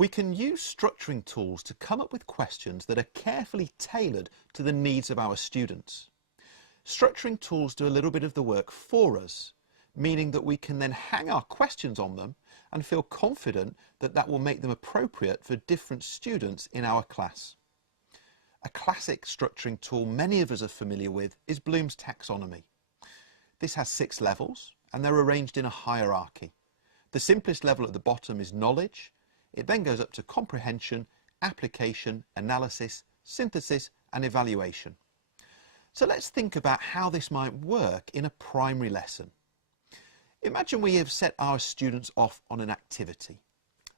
We can use structuring tools to come up with questions that are carefully tailored to the needs of our students. Structuring tools do a little bit of the work for us, meaning that we can then hang our questions on them and feel confident that that will make them appropriate for different students in our class. A classic structuring tool many of us are familiar with is Bloom's taxonomy. This has 6 levels and they're arranged in a hierarchy. The simplest level at the bottom is knowledge. It then goes up to comprehension, application, analysis, synthesis and evaluation. So let's think about how this might work in a primary lesson. Imagine we have set our students off on an activity.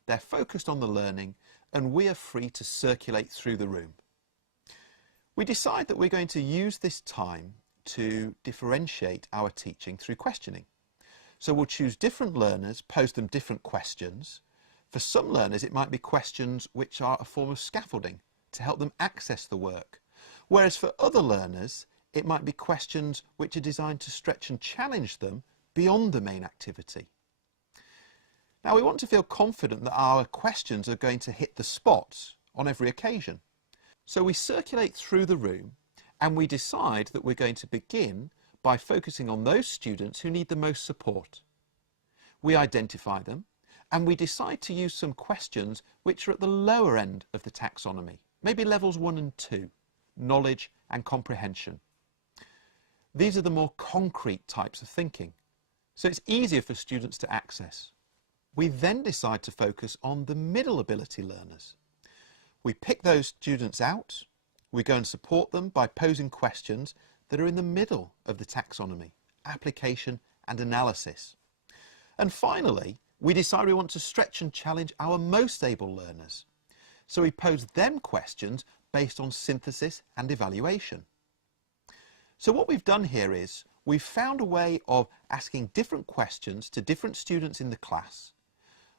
They're focused on the learning and we are free to circulate through the room. We decide that we're going to use this time to differentiate our teaching through questioning. So we'll choose different learners, pose them different questions. For some learners, it might be questions which are a form of scaffolding to help them access the work. Whereas for other learners, it might be questions which are designed to stretch and challenge them beyond the main activity. Now we want to feel confident that our questions are going to hit the spot on every occasion. So we circulate through the room and we decide that we're going to begin by focusing on those students who need the most support. We identify them and we decide to use some questions which are at the lower end of the taxonomy, maybe levels 1 and 2, knowledge and comprehension. These are the more concrete types of thinking, so it's easier for students to access. We then decide to focus on the middle ability learners. We pick those students out, we go and support them by posing questions that are in the middle of the taxonomy, application and analysis. And finally, we decide we want to stretch and challenge our most able learners. So we pose them questions based on synthesis and evaluation. So what we've done here is we've found a way of asking different questions to different students in the class,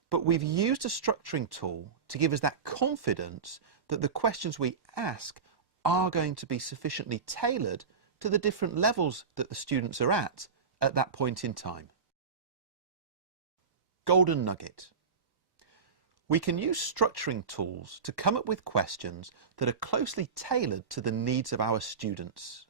but we've used a structuring tool to give us that confidence that the questions we ask are going to be sufficiently tailored to the different levels that the students are at that point in time. Golden nugget. We can use structuring tools to come up with questions that are closely tailored to the needs of our students.